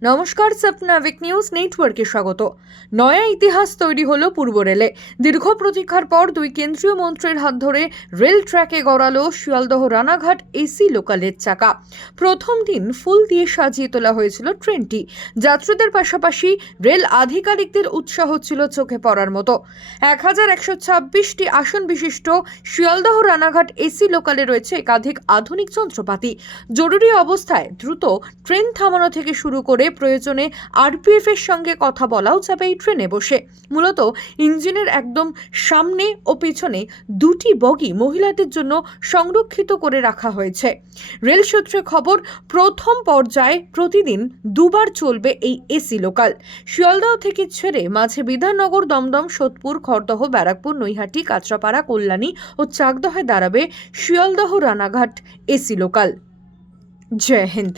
নমস্কার, স্বপ্নাবিক নিউজ নেটওয়ার্কে স্বাগত। নয়া ইতিহাস তৈরি হলো পূর্ব রেলে। দীর্ঘ প্রতীক্ষার পর দুই কেন্দ্রীয় মন্ত্রীর হাত ধরে রেল ট্র্যাকে গড়ালো শিয়ালদহ রানাঘাট এসি লোকালের চাকা। প্রথম দিন ফুল দিয়ে সাজিয়ে তোলা হয়েছিল ট্রেনটি। যাত্রীদের পাশাপাশি রেল আধিকারিকদের উৎসাহ ছিল চোখে পড়ার মতো। 1126টি আসন বিশিষ্ট শিয়ালদহ রানাঘাট এসি লোকালে রয়েছে একাধিক আধুনিক যন্ত্রপাতি। জরুরি অবস্থায় দ্রুত ট্রেন থামানো থেকে শুরু করে প্রয়োজনে আরপিএফ এর সঙ্গে কথা বলাও যাবে এই ট্রেনে বসে। মূলত ইঞ্জিনের একদম সামনে ও পেছনে দুটি বগি মহিলাদের জন্য সংরক্ষিত করে রাখা হয়েছে। রেল সূত্রে খবর, প্রথম পর্যায়ে প্রতিদিন দুবার চলবে এই এসি লোকাল। শিয়ালদহ থেকে ছেড়ে মাঝে বিধাননগর, দমদম, সোদপুর, খড়দহ, ব্যারাকপুর, নৈহাটি, কাঁচরাপাড়া, কল্যাণী ও চাকদহে দাঁড়াবে শিয়ালদহ রানাঘাট এসি লোকাল। জয় হিন্দ।